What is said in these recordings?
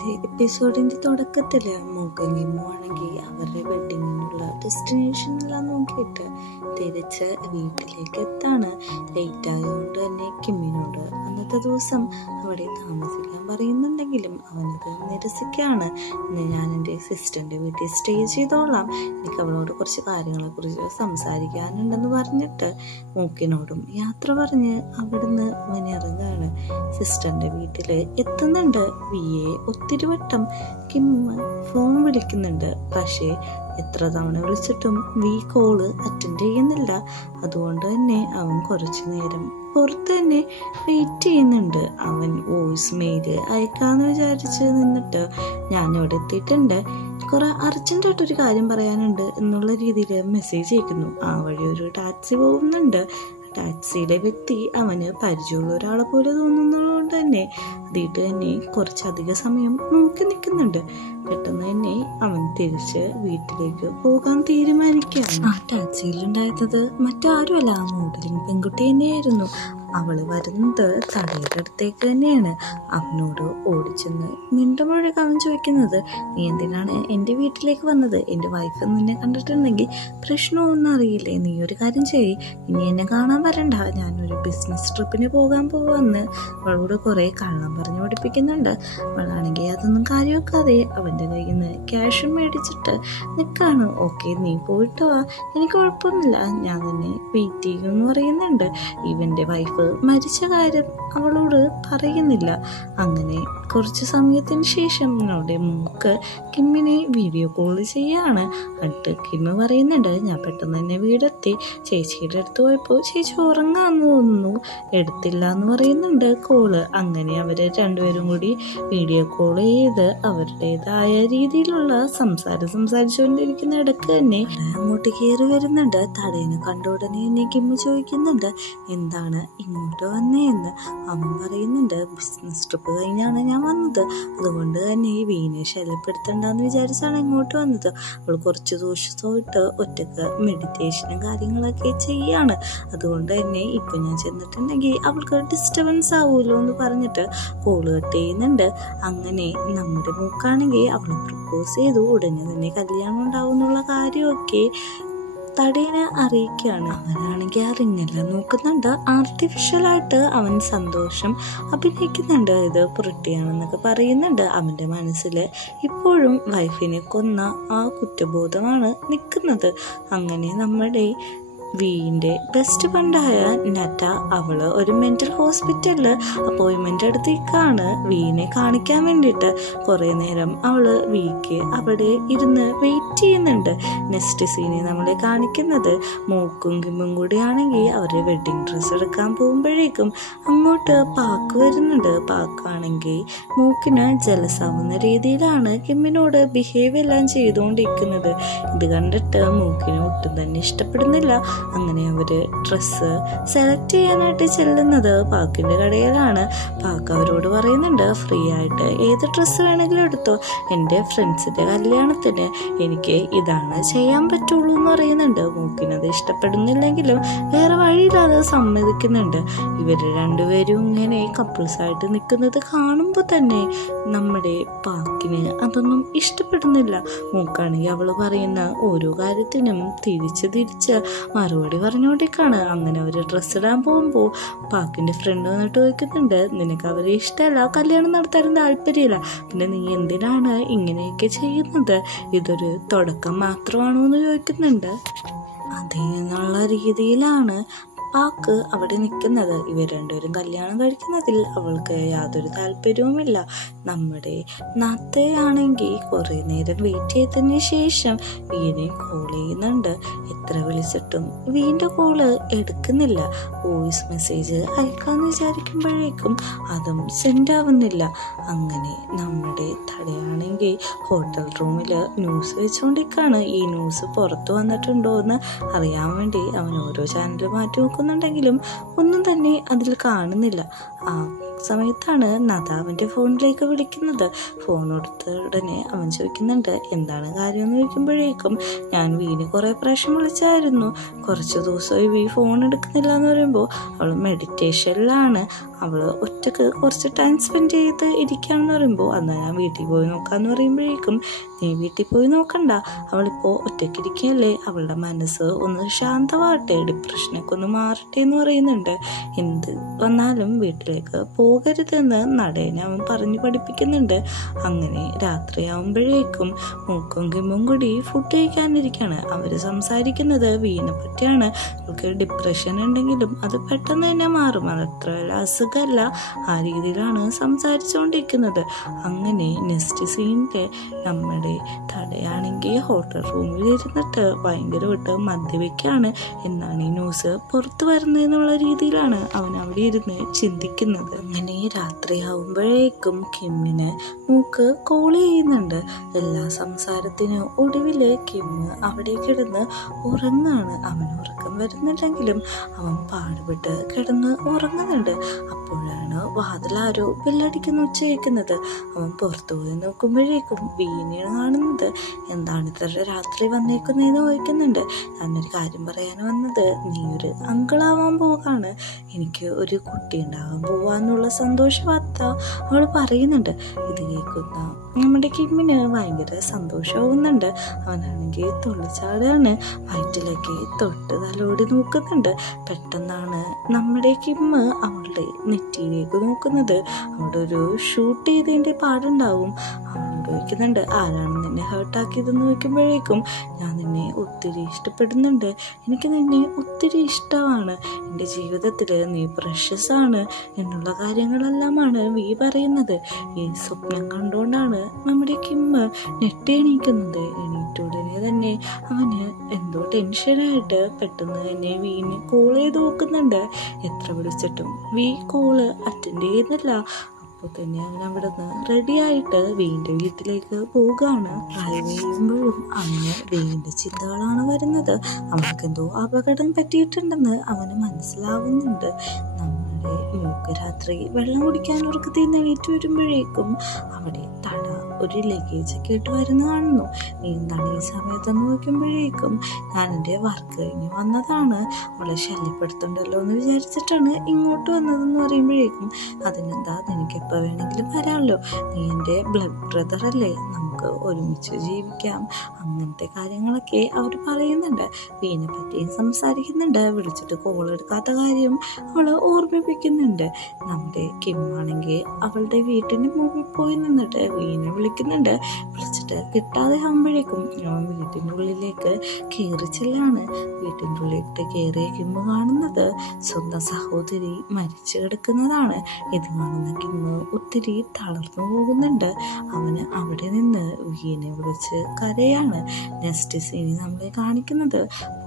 ഇന്നത്തെ എപ്പിസോഡിന്റെ തുടക്കത്തില് മൂക്കും കിമ്മും ആണെങ്കിൽ അവരുടെ വെഡിങ്ങിനുള്ള ഡെസ്റ്റിനേഷനെല്ലാം നോക്കിയിട്ട് തിരിച്ച് വീട്ടിലേക്ക് എത്താണ്. ലേറ്റ് ആയതുകൊണ്ട് തന്നെ കിമ്മിനോട് അന്നത്തെ ദിവസം അവിടെ താമസിക്കാൻ പറയുന്നുണ്ടെങ്കിലും അവനത് നിരസിക്കുകയാണ്. ഇന്ന് ഞാൻ എൻ്റെ സിസ്റ്ററിൻ്റെ വീട്ടിൽ സ്റ്റേ ചെയ്തോളാം, എനിക്ക് അവളോട് കുറച്ച് കാര്യങ്ങളെക്കുറിച്ച് സംസാരിക്കാനുണ്ടെന്ന് പറഞ്ഞിട്ട് മൂക്കിനോടും യാത്ര പറഞ്ഞ് അവിടുന്ന് അവൻ ഇറങ്ങുകയാണ്. സിസ്റ്ററിൻ്റെ വീട്ടിൽ എത്തുന്നുണ്ട്. വിയെ ഒത്തിരി വട്ടം കിമ്മ ഫോൺ വിളിക്കുന്നുണ്ട്. പക്ഷേ എത്ര തവണ വിളിച്ചിട്ടും വി കോള് അറ്റൻഡ് ചെയ്യുന്നില്ല. അതുകൊണ്ട് തന്നെ അവൻ കുറച്ചു നേരം പുറത്ത് തന്നെ വെയിറ്റ് ചെയ്യുന്നുണ്ട്. അവൻ വോയിസ് മെയില് അയക്കാന്ന് വിചാരിച്ച് നിന്നിട്ട് ഞാനിവിടെ എത്തിയിട്ടുണ്ട്, കുറെ അർജന്റായിട്ടൊരു കാര്യം പറയാനുണ്ട് എന്നുള്ള രീതിയിൽ മെസ്സേജ് അയക്കുന്നു. ആ വഴി ഒരു ടാക്സി പോകുന്നുണ്ട്. ടാക്സിയിലെ വ്യക്തി അവന് പരിചയമുള്ള ഒരാളെ പോലെ തോന്നുന്നതുകൊണ്ട് തന്നെ അതിട്ട് തന്നെ കുറച്ചധികം സമയം നോക്കി നിൽക്കുന്നുണ്ട്. പെട്ടെന്ന് തന്നെ അവൻ തിരിച്ച് വീട്ടിലേക്ക് പോകാൻ തീരുമാനിക്കുകയാണ്. ആ ടാക്സിയിലുണ്ടായിരുന്നത് മറ്റാരുമല്ല, ആ മോഡലിംഗ് പെൺകുട്ടി തന്നെയായിരുന്നു. അവള് വരുന്നത് തടയുടെ അടുത്തേക്ക് തന്നെയാണ്. അവനോട് ഓടിച്ചെന്ന് മിണ്ടുമ്പോഴേക്ക് അവൻ ചോദിക്കുന്നത്, നീ എന്തിനാണ് എൻ്റെ വീട്ടിലേക്ക് വന്നത്? എൻ്റെ വൈഫ് നിന്നെ കണ്ടിട്ടുണ്ടെങ്കിൽ പ്രശ്നമൊന്നും അറിയില്ലേ? നീ ഒരു കാര്യം ചെയ്യ്, ഇനി എന്നെ കാണാൻ വരണ്ട, ഞാനൊരു ബിസിനസ് ട്രിപ്പിന് പോകാൻ പോവാന്ന് അവളോട് കുറെ കള്ളം പറഞ്ഞു പഠിപ്പിക്കുന്നുണ്ട്. അവളാണെങ്കിൽ അതൊന്നും കാര്യമാക്കാതെ അവൻ്റെ കയ്യിൽ നിന്ന് ക്യാഷും മേടിച്ചിട്ട് നിൽക്കാണ്. ഓക്കെ, നീ പോയിട്ട് വാ, എനിക്ക് കുഴപ്പമൊന്നുമില്ല, ഞാൻ തന്നെ വെയിറ്റ് ചെയ്യുമെന്ന് പറയുന്നുണ്ട്. ഇവൻ്റെ വൈഫ് മരിച്ച കാര്യം അവളോട് പറയുന്നില്ല. അങ്ങനെ കുറച്ച് സമയത്തിന് ശേഷം നമ്മുടെ മൂക്ക് കിമ്മിനെ വീഡിയോ കോൾ ചെയ്യാണ്. എന്നിട്ട് കിമ്മ് പറയുന്നുണ്ട്, ഞാൻ പെട്ടെന്ന് തന്നെ വീടെത്തി, ചേച്ചിയുടെ അടുത്ത് പോയപ്പോൾ ചേച്ചി ഉറങ്ങാന്ന് തോന്നുന്നു, എടുത്തില്ല എന്ന് പറയുന്നുണ്ട് കോള്. അങ്ങനെ അവര് രണ്ടുപേരും കൂടി വീഡിയോ കോൾ ചെയ്ത് അവരുടേതായ രീതിയിലുള്ള സംസാരിച്ചുകൊണ്ടിരിക്കുന്ന ഇടയ്ക്ക് തന്നെ അങ്ങോട്ട് കയറി വരുന്നുണ്ട്. തടയിനെ കണ്ട ഉടനെ തന്നെ കിമ്മ് ചോദിക്കുന്നുണ്ട്, എന്താണ് ഇങ്ങോട്ട് വന്നേന്ന്. അവൻ പറയുന്നുണ്ട്, ബിസിനസ് ട്രിപ്പ് കഴിഞ്ഞാണ് ഞാൻ വന്നത്, അതുകൊണ്ട് തന്നെ ഈ വീണെ ശല്യപ്പെടുത്തണ്ടെന്ന് വിചാരിച്ചാണ് ഇങ്ങോട്ട് വന്നത്. അവൾ കുറച്ച് ദിവസമായിട്ട് ഒറ്റക്ക് മെഡിറ്റേഷനും കാര്യങ്ങളൊക്കെ ചെയ്യാണ്, അതുകൊണ്ട് തന്നെ ഇപ്പൊ ഞാൻ ചെന്നിട്ടുണ്ടെങ്കിൽ അവൾക്ക് ഡിസ്റ്റർബൻസ് ആവുമല്ലോ എന്ന് പറഞ്ഞിട്ട് കോള് കട്ട് ചെയ്യുന്നുണ്ട്. അങ്ങനെ നമ്മുടെ മൂക്കാണെങ്കിൽ അവൾ പ്രപ്പോസ് ചെയ്തു, ഉടനെ തന്നെ കല്യാണം ഉണ്ടാവും എന്നുള്ള കാര്യമൊക്കെ തടീനെ അറിയിക്കുകയാണ്. അവനാണെങ്കിൽ ആ റിങ്ങെല്ലാം നോക്കുന്നുണ്ട്. ആർട്ടിഫിഷ്യലായിട്ട് അവൻ സന്തോഷം അഭിനയിക്കുന്നുണ്ട്, ഇത് പുരട്ടിയാണെന്നൊക്കെ പറയുന്നുണ്ട്. അവൻ്റെ മനസ്സിൽ ഇപ്പോഴും വൈഫിനെ കൊന്ന ആ കുറ്റബോധമാണ് നിൽക്കുന്നത്. അങ്ങനെ നമ്മുടെ വീന്റെ ബെസ്റ്റ് ഫ്രണ്ടായ നറ്റ അവള് ഒരു മെന്റൽ ഹോസ്പിറ്റലില് അപ്പോയിൻമെന്റ് എടുത്തേക്കാണ് വീനെ കാണിക്കാൻ വേണ്ടിയിട്ട്. കുറെ നേരം അവള് വീക്ക് അവിടെ ഇരുന്ന് വെയിറ്റ് ചെയ്യുന്നുണ്ട്. നെക്സ്റ്റ് സീനെ നമ്മളെ കാണിക്കുന്നത് മൂക്കും കിമ്മും കൂടിയാണെങ്കിൽ അവരുടെ വെഡിങ് ഡ്രസ്സ് എടുക്കാൻ പോകുമ്പോഴേക്കും അങ്ങോട്ട് പാക്ക് വരുന്നുണ്ട്. പാക്കാണെങ്കിൽ മൂക്കിന് ജലസാവുന്ന രീതിയിലാണ് കിമ്മിനോട് ബിഹേവ് എല്ലാം ചെയ്തുകൊണ്ടിരിക്കുന്നത്. ഇത് കണ്ടിട്ട് മൂക്കിന് ഒട്ടും തന്നെ ഇഷ്ടപ്പെടുന്നില്ല. അങ്ങനെ അവര് ഡ്രസ്സ് സെലക്ട് ചെയ്യാനായിട്ട് ചെല്ലുന്നത് പാക്കിന്റെ കടയിലാണ്. പാക്ക് അവരോട് പറയുന്നുണ്ട്, ഫ്രീ ആയിട്ട് ഏത് ഡ്രസ്സ് വേണമെങ്കിലും എടുത്തോ, എൻ്റെ ഫ്രണ്ട്സിന്റെ കല്യാണത്തിന് എനിക്ക് ഇതാണ് ചെയ്യാൻ പറ്റുള്ളൂ എന്ന് പറയുന്നുണ്ട്. മൂക്കിനത് ഇഷ്ടപ്പെടുന്നില്ലെങ്കിലും വേറെ വഴിയില്ലാതെ സമ്മതിക്കുന്നുണ്ട്. ഇവര് രണ്ടുപേരും ഇങ്ങനെ കപ്പിൾസായിട്ട് നിൽക്കുന്നത് കാണുമ്പോൾ തന്നെ നമ്മുടെ പാക്കിന് അതൊന്നും ഇഷ്ടപ്പെടുന്നില്ല. മൂക്കാണെങ്കിൽ അവള് പറയുന്ന ഓരോ കാര്യത്തിനും തിരിച്ച് മറുപടി പറഞ്ഞുകൊണ്ടിരിക്കുകയാണ്. അങ്ങനെ അവര് ഡ്രസ്സ് ഇടാൻ പോകുമ്പോൾ പാക്കിന്റെ ഫ്രണ്ട് വന്നിട്ട് ചോദിക്കുന്നുണ്ട്, നിനക്ക് അവരെ ഇഷ്ടമല്ല, കല്യാണം നടത്താൻ താല്പര്യമില്ല, പിന്നെ നീ എന്തിനാണ് ഇങ്ങനെയൊക്കെ ചെയ്യുന്നത്, ഇതൊരു തുടക്കം മാത്രമാണോ എന്ന് ചോദിക്കുന്നുണ്ട്. അതേന്നുള്ള രീതിയിലാണ് പാക്ക് അവിടെ നിൽക്കുന്നത്. ഇവർ രണ്ടുപേരും കല്യാണം കഴിക്കുന്നതിൽ അവൾക്ക് യാതൊരു താല്പര്യവുമില്ല. നമ്മുടെ നത്തയാണെങ്കിൽ കുറേ നേരം വെയിറ്റ് ചെയ്തതിന് ശേഷം വീണെ കോൾ ചെയ്യുന്നുണ്ട്. എത്ര വിളിച്ചിട്ടും വീണ്ടും കോള് എടുക്കുന്നില്ല. വോയിസ് മെസ്സേജ് അയക്കാമെന്ന് വിചാരിക്കുമ്പോഴേക്കും അതും സെൻഡ് ആവുന്നില്ല. അങ്ങനെ നമ്മുടെ തടയാണെങ്കിൽ ഹോട്ടൽ റൂമിൽ ന്യൂസ് വെച്ചുകൊണ്ടിരിക്കുകയാണ്. ഈ ന്യൂസ് പുറത്തു വന്നിട്ടുണ്ടോ എന്ന് അറിയാൻ വേണ്ടി അവൻ ഓരോ ചാനൽ മാറ്റി നോക്കുന്നുണ്ടെങ്കിലും ഒന്നും തന്നെ അതിൽ കാണുന്നില്ല. ആ സമയത്താണ് നദ അവൻ്റെ ഫോണിലേക്ക് വിളിക്കുന്നത്. ഫോൺ എടുത്ത ഉടനെ അവൻ ചോദിക്കുന്നുണ്ട് എന്താണ് കാര്യമെന്ന് ചോദിക്കുമ്പോഴേക്കും ഞാൻ വീന് കുറേ പ്രാവശ്യം വിളിച്ചായിരുന്നു, കുറച്ച് ദിവസമായി വീ ഫോൺ എടുക്കുന്നില്ല എന്ന് പറയുമ്പോൾ അവൾ മെഡിറ്റേഷനിലാണ്, അവൾ ഒറ്റക്ക് കുറച്ച് ടൈം സ്പെൻഡ് ചെയ്ത് ഇരിക്കുകയാണെന്ന് പറയുമ്പോൾ എന്നാൽ ഞാൻ വീട്ടിൽ പോയി നോക്കാമെന്ന് പറയുമ്പോഴേക്കും നീ വീട്ടിൽ പോയി നോക്കണ്ട, അവളിപ്പോൾ ഒറ്റയ്ക്കിരിക്കുകയല്ലേ, അവളുടെ മനസ്സ് ഒന്ന് ശാന്തമാകട്ടെ, ഡിപ്രഷനൊക്കെ ഒന്ന് മാറട്ടെ എന്ന് പറയുന്നുണ്ട്. എന്ത് വന്നാലും വീട്ടിലേക്ക് പോകരുതെന്ന് നടേനെ അവൻ പറഞ്ഞു പഠിപ്പിക്കുന്നുണ്ട്. അങ്ങനെ രാത്രിയാവുമ്പോഴേക്കും മൂക്കും കിമ്മും കൂടി ഫുഡ് കഴിക്കാനിരിക്കുകയാണ്. അവർ സംസാരിക്കുന്നത് വീനെ പറ്റിയാണ്. അവൾക്ക് ഡിപ്രഷൻ ഉണ്ടെങ്കിലും അത് പെട്ടെന്ന് തന്നെ മാറും, അതത്ര വല്ല അസുഖമല്ല, ആ രീതിയിലാണ് സംസാരിച്ചുകൊണ്ടിരിക്കുന്നത്. അങ്ങനെ നെക്സ്റ്റ് സീനിൽ നമ്മുടെ തടയാണെങ്കിൽ ഹോട്ടൽ റൂമിൽ ഇരുന്നിട്ട് ഭയങ്കരമായിട്ട് മദ്യപിക്കുകയാണ് എന്നാണ് ഈ ന്യൂസ് പുറത്തു വരുന്നതെന്നുള്ള രീതിയിലാണ് അവൻ അവിടെ ഇരുന്ന് ചിന്തിക്കുന്നത്. അങ്ങനെ രാത്രിയാവുമ്പോഴേക്കും കിമ്മിന് മൂക്ക് കോൾ ചെയ്യുന്നുണ്ട്. എല്ലാ സംസാരത്തിനും ഒടുവിൽ കിമ്മ് അവിടെ കിടന്ന് ഉറങ്ങാണ്. അവൻ ഉറക്കം വരുന്നില്ലെങ്കിലും അവൻ പാടുപെട്ട് കിടന്ന് ഉറങ്ങുന്നുണ്ട്. അപ്പോഴാണ് വാതിലാരോ ബെല്ലടിക്കുന്ന ഒച്ച കേൾക്കുന്നത്. അവൻ പുറത്തു പോയി നോക്കുമ്പോഴേക്കും വീണയാണ് കാണുന്നത്. എന്താണ് ഇത്ര രാത്രി വന്നേക്കുന്നതെന്ന് ചോദിക്കുന്നുണ്ട്. ഞാനൊരു കാര്യം പറയാൻ വന്നത്, നീ ഒരു അങ്കിളാവാൻ പോവാണ്, എനിക്ക് ഒരു കുട്ടി ഉണ്ടാകാൻ പോവാന്നുള്ള സന്തോഷ വാർത്ത അവൾ പറയുന്നുണ്ട്. ഇത് കേൾക്കുന്ന നമ്മുടെ കിമ്മിന് ഭയങ്കര സന്തോഷമാവുന്നുണ്ട്. അവനാണെങ്കിൽ തുള്ളിച്ചാടാണ്, വയറ്റിലേക്ക് തൊട്ട് തലോടി നോക്കുന്നുണ്ട്. പെട്ടെന്നാണ് നമ്മുടെ കിമ്മ് അവളുടെ നെറ്റിയിലേക്ക് നോക്കുന്നത്. അവിടെ ഒരു ഷൂട്ട് ചെയ്തതിൻ്റെ പാടുണ്ടാവും. അവൾ ചോദിക്കുന്നുണ്ട് ആരാണ് നിന്നെ ഹേർട്ടാക്കിയതെന്ന് ചോദിക്കുമ്പോഴേക്കും ഞാൻ നിന്നെ ഒത്തിരി ഇഷ്ടപ്പെടുന്നുണ്ട്, എനിക്ക് നിന്നെ ഒത്തിരി ഇഷ്ടമാണ്, എൻ്റെ ജീവിതത്തിൽ നീ പ്രഷ്യസ് ആണ് എന്നുള്ള കാര്യങ്ങളെല്ലാമാണ് വീ പറയുന്നത്. ഈ സ്വപ്നം കണ്ടുകൊണ്ടാണ് നമ്മുടെ കിമ്മ് ഞെട്ടിയെണീക്കുന്നത്. എണീറ്റുടനെ തന്നെ അവന് എന്തോ ടെൻഷനായിട്ട് പെട്ടെന്ന് തന്നെ വീന് കോൾ ചെയ്ത് നോക്കുന്നുണ്ട്. എത്ര വിളിച്ചിട്ടും വീ കോള് അറ്റൻഡ് ചെയ്യുന്നില്ല. അപ്പോൾ തന്നെ അവൻ അവിടെ നിന്ന് റെഡിയായിട്ട് വീണ്ടും വീട്ടിലേക്ക് പോവുകയാണ്. ഡ്രൈവ് ചെയ്യുമ്പോഴും അവന് വീണ്ടും ചിന്തകളാണ് വരുന്നത്. അവൾക്കെന്തോ അപകടം പറ്റിയിട്ടുണ്ടെന്ന് അവന് മനസ്സിലാവുന്നുണ്ട്. നമ്മുടെ മൂക്ക് രാത്രി വെള്ളം കുടിക്കാൻ ഉറക്കത്തിൽ നിന്ന് എണീറ്റ് വരുമ്പോഴേക്കും അവിടെ തട ഒരു ലഗേജൊക്കെ ഇട്ട് വരുന്ന കാണുന്നു. നീ എന്താണ് ഈ സമയത്തെന്ന് നോക്കുമ്പോഴേക്കും ഞാൻ എൻ്റെ വർക്ക് കഴിഞ്ഞ് വന്നതാണ്, അവളെ ശല്യപ്പെടുത്തണ്ടല്ലോ എന്ന് വിചാരിച്ചിട്ടാണ് ഇങ്ങോട്ട് വന്നതെന്ന് പറയുമ്പോഴേക്കും അതിനെന്താ, നിനക്ക് എപ്പോൾ വേണമെങ്കിലും വരാമല്ലോ, നീ എൻ്റെ ബ്ലഡ് ബ്രദർ അല്ലേ, നമുക്ക് ഒരുമിച്ച് ജീവിക്കാം, അങ്ങനത്തെ കാര്യങ്ങളൊക്കെ അവർ പറയുന്നുണ്ട്. വീനെ പറ്റി സംസാരിക്കുന്നുണ്ട്. വിളിച്ചിട്ട് കോൾ എടുക്കാത്ത കാര്യം അവൾ ഓർമ്മിപ്പിക്കുന്നുണ്ട്. നമ്മുടെ കിമ്മാണെങ്കിൽ അവളുടെ വീട്ടിൻ്റെ മുമ്പിൽ പോയി നിന്നിട്ട് വീനെ വിളിക്കുന്നുണ്ട്. വിളിച്ചിട്ട് കിട്ടാതെ ആകുമ്പോഴേക്കും അവൻ വീട്ടിൻ്റെ ഉള്ളിലേക്ക് കയറി ചെല്ലാണ്. വീട്ടിൻ്റെ ഉള്ളിലേക്ക് കയറിയ കിമ്മ് കാണുന്നത് സ്വന്തം സഹോദരി മരിച്ചു കിടക്കുന്നതാണ്. ഇത് കാണുന്ന കിമ്മ് ഒത്തിരി തളർന്നു പോകുന്നുണ്ട്. അവന് അവിടെ നിന്ന് വീനെ വിളിച്ച് കരയാണ്. നെക്സ്റ്റ് സീനിൽ നമ്മളെ കാണിക്കുന്നത്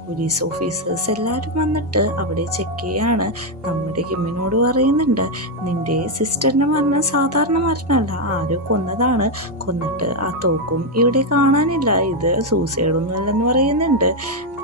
പോലീസ് ഓഫീസേഴ്സ് എല്ലാവരും വന്നിട്ട് അവിടെ ചെക്ക് ചെയ്യാണ്. നമ്മുടെ കിമ്മിനോട് പറയുന്നുണ്ട് നിന്റെ സിസ്റ്ററിൻ്റെ മരണം സാധാരണ മരണമല്ല, ആരോ കൊന്നതാണ്, കൊന്നിട്ട് ആ തോക്കും ഇവിടെ കാണാനില്ല, ഇത് സൂസൈഡൊന്നുമല്ലെന്ന് പറയുന്നുണ്ട്.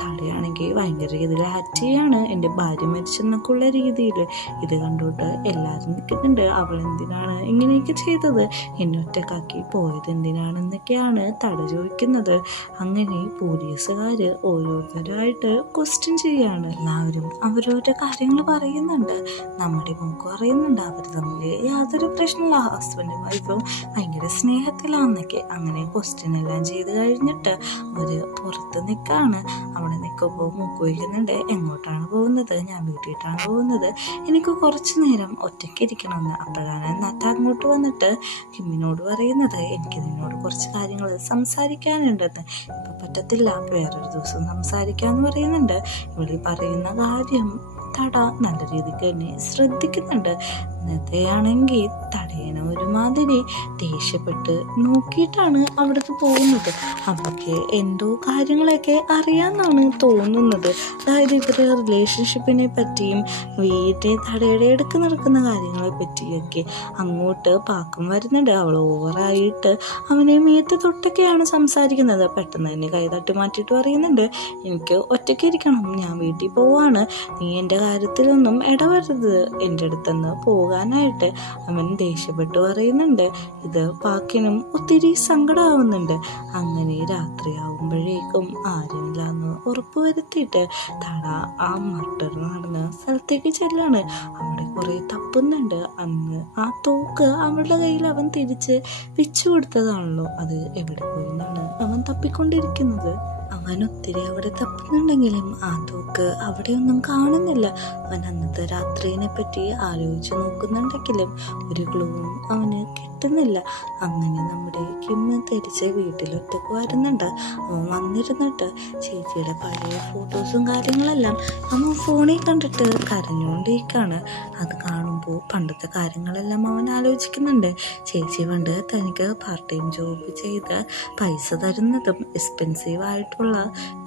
തടയാണെങ്കിൽ ഭയങ്കര രീതിയിൽ ആക്ട് ചെയ്യാണ്, എൻ്റെ ഭാര്യ മരിച്ചെന്നൊക്കെ ഉള്ള രീതിയിൽ. ഇത് കണ്ടോട്ട് എല്ലാവരും നിൽക്കുന്നുണ്ട്. അവൾ എന്തിനാണ് ഇങ്ങനെയൊക്കെ ചെയ്തത്, എന്നെ ഒറ്റക്കാക്കി പോയത് എന്തിനാണെന്നൊക്കെയാണ് തട ചോദിക്കുന്നത്. അങ്ങനെ പോലീസുകാർ ഓരോരുത്തരായിട്ട് ക്വസ്റ്റ്യൻ ചെയ്യാണ്. എല്ലാവരും അവരോരുടെ കാര്യങ്ങൾ പറയുന്നുണ്ട്. നമ്മുടെ മൂക്ക് പറയുന്നുണ്ട് അവർ തമ്മിൽ യാതൊരു പ്രശ്നമില്ല, ഹസ്ബൻഡും വൈഫും ഭയങ്കര സ്നേഹത്തിലാണെന്നൊക്കെ. അങ്ങനെ ക്വസ്റ്റ്യൻ എല്ലാം ചെയ്ത് കഴിഞ്ഞിട്ട് അവർ പുറത്ത് നിൽക്കുകയാണ്. അവിടെ നിൽക്കുമ്പോൾ മൂക്ക് വയ്ക്കുന്നുണ്ട്. എങ്ങോട്ടാണ് പോകുന്നത്, ഞാൻ വീട്ടിട്ടാണ് പോകുന്നത്, എനിക്ക് കുറച്ച് നേരം ഒറ്റയ്ക്ക് ഇരിക്കണമെന്ന്. അപ്പോഴാണ് നട്ട അങ്ങോട്ട് വന്നിട്ട് കിമ്മിനോട് പറയുന്നത് എനിക്ക് നിന്നോട് കുറച്ച് കാര്യങ്ങൾ സംസാരിക്കാനുണ്ടെന്ന്. ഇപ്പം പറ്റത്തില്ല, വേറൊരു ദിവസം സംസാരിക്കാമെന്ന് പറയുന്നുണ്ട്. ഇവിടെ പറയുന്ന കാര്യം തട നല്ല രീതിക്ക് തന്നെ ശ്രദ്ധിക്കുന്നുണ്ട്. ഇന്നത്തെയാണെങ്കിൽ തടയണ ഒരുമാതിരി ദേഷ്യപ്പെട്ട് നോക്കിയിട്ടാണ് അവിടേക്ക് പോകുന്നത്. അവർക്ക് എന്തോ കാര്യങ്ങളൊക്കെ അറിയാമെന്നാണ് തോന്നുന്നത്. അതായത് ഇവരുടെ റിലേഷൻഷിപ്പിനെ പറ്റിയും വീട്ടിൽ തടയുടെ എടുക്ക് നടക്കുന്ന കാര്യങ്ങളെ പറ്റിയൊക്കെ അങ്ങോട്ട് പാക്കം വരുന്നുണ്ട്. അവൾ ഓവറായിട്ട് അവനെ മേത്ത് തൊട്ടൊക്കെയാണ് സംസാരിക്കുന്നത്. പെട്ടെന്ന് തന്നെ കൈതട്ടി മാറ്റിയിട്ട് പറയുന്നുണ്ട് എനിക്ക് ഒറ്റയ്ക്ക് ഇരിക്കണം, ഞാൻ വീട്ടിൽ പോവാണ്, നീ എൻ്റെ കാര്യത്തിലൊന്നും ഇടവരുത്, എൻ്റെ അടുത്തുനിന്ന് പോകുക പോകാനായിട്ട് അവൻ ദേഷ്യപ്പെട്ടു പറയുന്നുണ്ട്. ഇത് പാക്കിനും ഒത്തിരി സങ്കടമാവുന്നുണ്ട്. അങ്ങനെ രാത്രിയാവുമ്പോഴേക്കും ആരുമില്ലാന്ന് ഉറപ്പുവരുത്തിയിട്ട് തട ആ മർഡർ നടന്ന സ്ഥലത്തേക്ക് ചെല്ലാണ്. അവിടെ കുറെ തപ്പുന്നുണ്ട്. അന്ന് ആ തോക്ക് അവളുടെ കയ്യിൽ അവൻ തിരിച്ച് വെച്ചു കൊടുത്തതാണല്ലോ, അത് എവിടെ പോയെന്നാണ് അവൻ തപ്പിക്കൊണ്ടിരിക്കുന്നത്. അവൻ ഒത്തിരി അവിടെ തപ്പുന്നുണ്ടെങ്കിലും ആ തോക്ക് അവിടെയൊന്നും കാണുന്നില്ല. അവൻ അന്നത്തെ രാത്രിയെ പറ്റി ആലോചിച്ച് നോക്കുന്നുണ്ടെങ്കിലും ഒരു ക്ലൂവും അവന് കിട്ടുന്നില്ല. അങ്ങനെ നമ്മുടെ കിം തിരിച്ച് വീട്ടിലൊറ്റക്ക് വരുന്നുണ്ട്. അവൻ വന്നിരുന്നിട്ട് ചേച്ചിയുടെ പഴയ ഫോട്ടോസും കാര്യങ്ങളെല്ലാം അവൻ ഫോണിൽ കണ്ടിട്ട് കരഞ്ഞുകൊണ്ടിരിക്കുകയാണ്. അത് കാണുമ്പോൾ പണ്ടത്തെ കാര്യങ്ങളെല്ലാം അവൻ ആലോചിക്കുന്നുണ്ട്. ചേച്ചി പണ്ട് തനിക്ക് പാർട്ട് ടൈം ജോബ് ചെയ്ത് പൈസ തരുന്നതും എക്സ്പെൻസീവ് ആയിട്ടുള്ള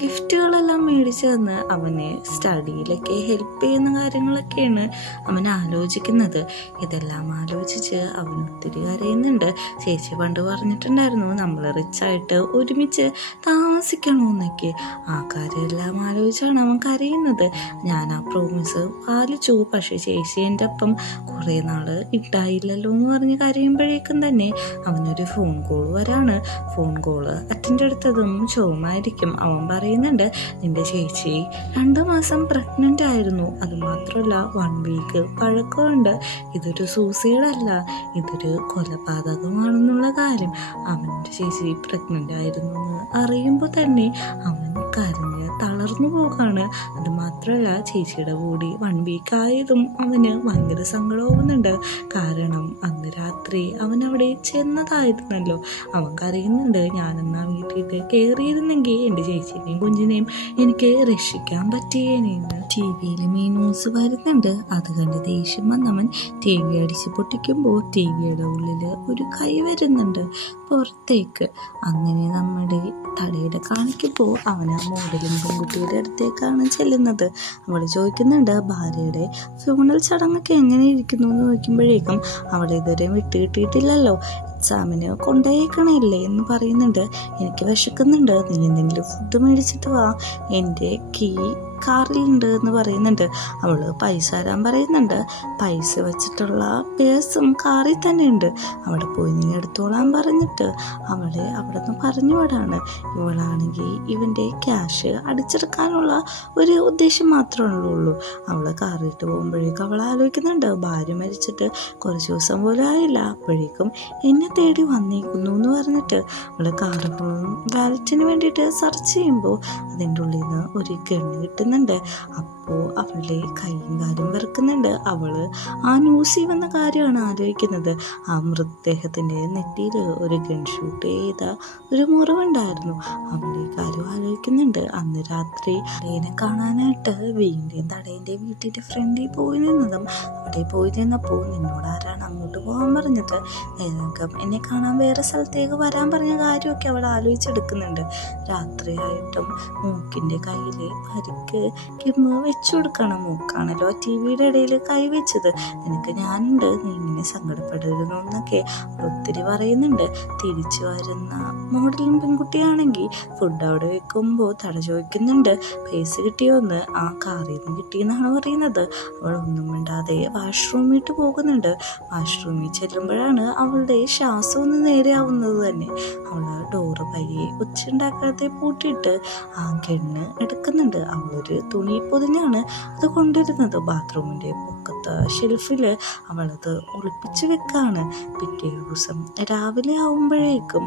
ഗിഫ്റ്റുകളെല്ലാം മേടിച്ചു തന്ന് അവനെ സ്റ്റഡിയിലൊക്കെ ഹെൽപ്പ് ചെയ്യുന്ന കാര്യങ്ങളൊക്കെയാണ് അവൻ ആലോചിക്കുന്നത്. ഇതെല്ലാം ആലോചിച്ച് അവൻ ഒത്തിരി കരയുന്നുണ്ട്. ചേച്ചി പണ്ട് പറഞ്ഞിട്ടുണ്ടായിരുന്നു നമ്മൾ റിച്ചായിട്ട് ഒരുമിച്ച് താമസിക്കണമെന്നൊക്കെ. ആ കാര്യമെല്ലാം ആലോചിച്ചാണ് അവൻ കരയുന്നത്. ഞാൻ ആ പ്രോമിസ് പാലിച്ചു, പക്ഷെ ചേച്ചി എൻ്റെ ഒപ്പം കുറേ നാള് ഇട്ടായില്ലല്ലോ എന്ന് പറഞ്ഞ് കരയുമ്പോഴേക്കും തന്നെ അവനൊരു ഫോൺ കോൾ വരാണ്. ഫോൺ കോള് അറ്റൻഡ് എടുത്തതും ചോമായിരിക്കും. അവൻ പറയുന്നുണ്ട്, നിന്റെ ചേച്ചി 2 മാസം പ്രഗ്നന്റ് ആയിരുന്നു, അത് മാത്രമല്ല 1 വീക്ക് പഴക്കമുണ്ട്. ഇതൊരു സൂസൈഡ് അല്ല, ഇതൊരു കൊലപാതകമാണെന്നുള്ള കാര്യം. അവൻ്റെ ചേച്ചി പ്രഗ്നന്റ് ആയിരുന്നു എന്ന് അറിയുമ്പോൾ തന്നെ അവൻ കരഞ്ഞ് തളർന്നു പോകാണ്. അത് മാത്രമല്ല ചേച്ചിയുടെ ബോഡി 1 വീക്ക് ആയതും അവന് ഭയങ്കര സങ്കടമാവുന്നുണ്ട്. കാരണം അന്ന് രാത്രി അവൻ അവിടെ ചെന്നതായിരുന്നല്ലോ. അവൻ കരയുന്നുണ്ട്, ഞാനെന്നാ വീട്ടിൽ കയറിയിരുന്നെങ്കിൽ എൻ്റെ ചേച്ചിനെയും കുഞ്ഞിനെയും എനിക്ക് രക്ഷിക്കാൻ പറ്റിയേനെന്ന്. ടി വിയിൽ ന്യൂസ് വരുന്നുണ്ട്. അത് കണ്ട് ദേഷ്യം വന്നവൻ ടി വി അടിച്ച് പൊട്ടിക്കുമ്പോൾ ടി വിയുടെ ഉള്ളിൽ ഒരു കൈ വരുന്നുണ്ട് പുറത്തേക്ക്. അങ്ങനെ നമ്മുടെ തടയുടെ കാണിക്കുമ്പോൾ അവന് മോഡലും പെൺകുട്ടിയുടെ അടുത്തേക്കാണ് ചെല്ലുന്നത്. അവൾ ചോദിക്കുന്നുണ്ട് ഭാര്യയുടെ ഫ്യൂണൽ ചടങ്ങൊക്കെ എങ്ങനെ ഇരിക്കുന്നു എന്ന് ചോദിക്കുമ്പോഴേക്കും അവൾ ഇതുവരെ വിട്ടുകിട്ടിയിട്ടില്ലല്ലോ, എക്സാമിന് കൊണ്ടുപോയേക്കണില്ലേ എന്ന് പറയുന്നുണ്ട്. എനിക്ക് വിശക്കുന്നുണ്ട്, നീ എന്തെങ്കിലും ഫുഡ് മേടിച്ചിട്ട് വാ, എൻ്റെ കീ കാറിലുണ്ട് എന്ന് പറയുന്നുണ്ട്. അവള് പൈസ തരാൻ പറയുന്നുണ്ട്. പൈസ വെച്ചിട്ടുള്ള പേഴ്സും കാറിൽ തന്നെ ഉണ്ട്, അവിടെ പോയി നീ എടുത്തോളാൻ പറഞ്ഞിട്ട് അവളെ അവിടെ നിന്ന് പറഞ്ഞു വിടാണ്. ഇവളാണെങ്കിൽ ഇവൻ്റെ ക്യാഷ് അടിച്ചെടുക്കാനുള്ള ഒരു ഉദ്ദേശം മാത്രമേ ഉള്ളൂ. അവള് കാറിട്ട് പോകുമ്പോഴേക്കും അവൾ ആലോചിക്കുന്നുണ്ട്, ഭാര്യ മരിച്ചിട്ട് കുറച്ച് ദിവസം പോലും ആയില്ല, അപ്പോഴേക്കും എന്നെ തേടി വന്നേക്കുന്നു എന്ന് പറഞ്ഞിട്ട് അവള് കാറുകളും വാലറ്റിന് വേണ്ടിയിട്ട് സെർച്ച് ചെയ്യുമ്പോൾ അതിൻ്റെ ഉള്ളിൽ നിന്ന് ഒരു ഗണ്ണ് കിട്ടുന്നുണ്ട്. അപ്പോൾ അവളുടെ കൈയും കാലും വിറക്കുന്നുണ്ട്. അവള് ആ ന്യൂസിൽ വന്ന കാര്യമാണ് ആലോചിക്കുന്നത്. ആ മൃതദേഹത്തിന്റെ നെറ്റിയിൽ ഒരു ഗൺ ഷൂട്ട് ചെയ്ത ഒരു മുറിവുണ്ടായിരുന്നു. അവളുടെ കാര്യം ആലോചിക്കുന്നുണ്ട്. അന്ന് രാത്രി തടേനെ കാണാനായിട്ട് വീണ്ടും തടേന്റെ വീട്ടിന്റെ ഫ്രണ്ടിൽ പോയി നിന്നതും അവിടെ പോയി നിന്നപ്പോൾ നിന്നോട് ആരാണ് അങ്ങോട്ട് പോകാൻ പറഞ്ഞത്, നേരകം എന്നെ കാണാൻ വേറെ സ്ഥലത്തേക്ക് വരാൻ പറഞ്ഞ കാര്യമൊക്കെ അവൾ ആലോചിച്ചെടുക്കുന്നുണ്ട്. രാത്രിയായിട്ടും മൂക്കിന്റെ കയ്യില് പരിക്ക് കിമ്മ് വെച്ചു കൊടുക്കണം. മൂക്കാണല്ലോ ടി വിയുടെ ഇടയിൽ കൈവച്ചത്, നിനക്ക് ഞാനുണ്ട്, നീ ഇങ്ങനെ സങ്കടപ്പെടരുന്നു എന്നൊക്കെ ഒത്തിരി പറയുന്നുണ്ട്. തിരിച്ചു വരുന്ന മോഡലും പെൺകുട്ടിയാണെങ്കിൽ ഫുഡ് അവിടെ വെക്കുമ്പോൾ തട ചോദിക്കുന്നുണ്ട് പൈസ കിട്ടിയോന്ന്. ആ കാറിൽ നിന്ന് കിട്ടിയെന്നാണ് പറയുന്നത്. അവൾ ഒന്നും മിണ്ടാതെ വാഷ്റൂമിട്ട് പോകുന്നുണ്ട്. വാഷ്റൂമിൽ ചെല്ലുമ്പോഴാണ് അവളുടെ ശ്വാസം ഒന്ന് നേരെയാവുന്നത് തന്നെ. അവള് ഡോറ് പയ്യെ ഒച്ചുണ്ടാക്കാതെ പൂട്ടിയിട്ട് ആ ഗണ്ണ് എടുക്കുന്നുണ്ട്. അവളൊരു തുണി പൊതിഞ്ഞാണ് അത് കൊണ്ടിരുന്നത്. ബാത്റൂമിൻ്റെ പൊക്കത്തെ ഷെൽഫിൽ അവളത് ഒളിപ്പിച്ച് വെക്കാണ്. പിറ്റേ ദിവസം രാവിലെ ആവുമ്പോഴേക്കും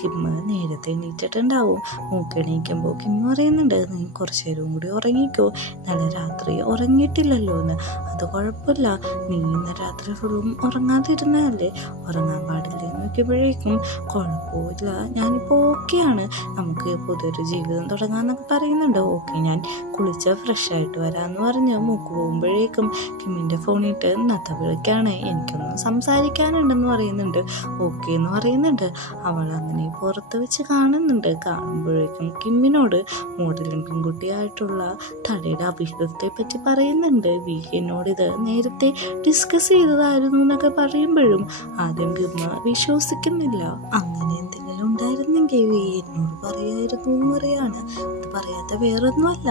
കിമ്മ് നേരത്തെ എണീറ്റിട്ടുണ്ടാവും. മൂക്കെണീക്കുമ്പോൾ കിമ്മ് പറയുന്നുണ്ട്, നീ കുറച്ച് നേരവും കൂടി ഉറങ്ങിക്കോ, ഇന്നലെ രാത്രി ഉറങ്ങിയിട്ടില്ലല്ലോ എന്ന്. അത് കുഴപ്പമില്ല, നീ ഇന്ന് രാത്രി ഫുള്ളും ഉറങ്ങാതിരുന്നതല്ലേ, ഉറങ്ങാൻ പാടില്ലേ നോക്കിയപ്പോഴേക്കും കുഴപ്പമില്ല, ഞാനിപ്പോൾ ഓക്കെയാണ്, നമുക്ക് പുതിയൊരു ജീവിതം തുടങ്ങാമെന്നൊക്കെ പറയുന്നുണ്ട്. ഓക്കെ, ഞാൻ കുളിച്ച് ഫ്രഷായിട്ട് വരാമെന്ന് പറഞ്ഞ് മൂക്ക് പോകുമ്പോഴേക്കും കിമ്മിൻ്റെ ഫോണിട്ട് നത്ത വിളിക്കാണ്. എനിക്കൊന്നും സംസാരിക്കാനുണ്ടെന്ന് പറയുന്നുണ്ട്. ഓക്കെ എന്ന് പറയുന്നുണ്ട്. അവൾ അങ്ങനെ പുറത്ത് വെച്ച് കാണുന്നുണ്ട്. കാണുമ്പോഴേക്കും കിമ്മിനോട് മോഡലും പെൺകുട്ടിയായിട്ടുള്ള തടയുടെ അഭിഹിതത്തെ പറ്റി പറയുന്നുണ്ട്. എന്നോട് ഇത് നേരത്തെ ഡിസ്കസ് ചെയ്തതായിരുന്നു എന്നൊക്കെ പറയുമ്പോഴും ആദ്യം കിമ്മ വിശ്വസിക്കുന്നില്ല. അങ്ങനെ എന്തെങ്കിലും ഉണ്ടായിരുന്നെങ്കിൽ പറ്റുമെങ്കിൽ എന്നോട് പറയായിരുന്നു എന്ന് പറയാണ്. അത് പറയാത്ത വേറൊന്നുമല്ല,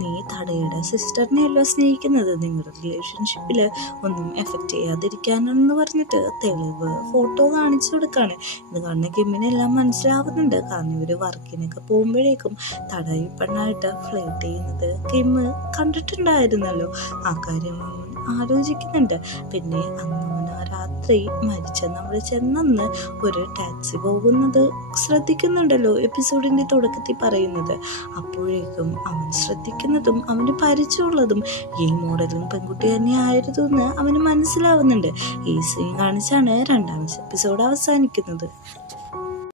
നീ തടയുടെ സിസ്റ്ററിനെയല്ലോ സ്നേഹിക്കുന്നത്, നിങ്ങളുടെ റിലേഷൻഷിപ്പിൽ ഒന്നും എഫക്റ്റ് ചെയ്യാതിരിക്കാനെന്ന് പറഞ്ഞിട്ട് തെളിവ് ഫോട്ടോ കാണിച്ചു കൊടുക്കാണ്. ഇത് കാണുന്ന കിമ്മിനെല്ലാം മനസ്സിലാവുന്നുണ്ട്. കാരണം ഇവര് വർക്കിനൊക്കെ പോകുമ്പോഴേക്കും തടയി പെണ്ണായിട്ട് ഫ്ലേർട്ട് ചെയ്യുന്നത് കിം കണ്ടിട്ടുണ്ടായിരുന്നല്ലോ. ആ കാര്യം ആലോചിക്കുന്നുണ്ട്. പിന്നെ അന്ന് രാത്രി മരിച്ച നമ്മൾ ചെന്നന്ന് ഒരു ടാക്സി പോകുന്നത് ശ്രദ്ധിക്കുന്നുണ്ടല്ലോ, എപ്പിസോഡിന്റെ തുടക്കത്തിൽ പറയുന്നത്. അപ്പോഴേക്കും അവൻ ശ്രദ്ധിക്കുന്നതും അവന് പരിചയമുള്ളതും ഈ മോഡലും പെൺകുട്ടി തന്നെ ആയിരുന്നു എന്ന് അവന് മനസ്സിലാവുന്നുണ്ട്. ഈ സീൻ കാണിച്ചാണ് രണ്ടാമത്തെ എപ്പിസോഡ് അവസാനിക്കുന്നത്.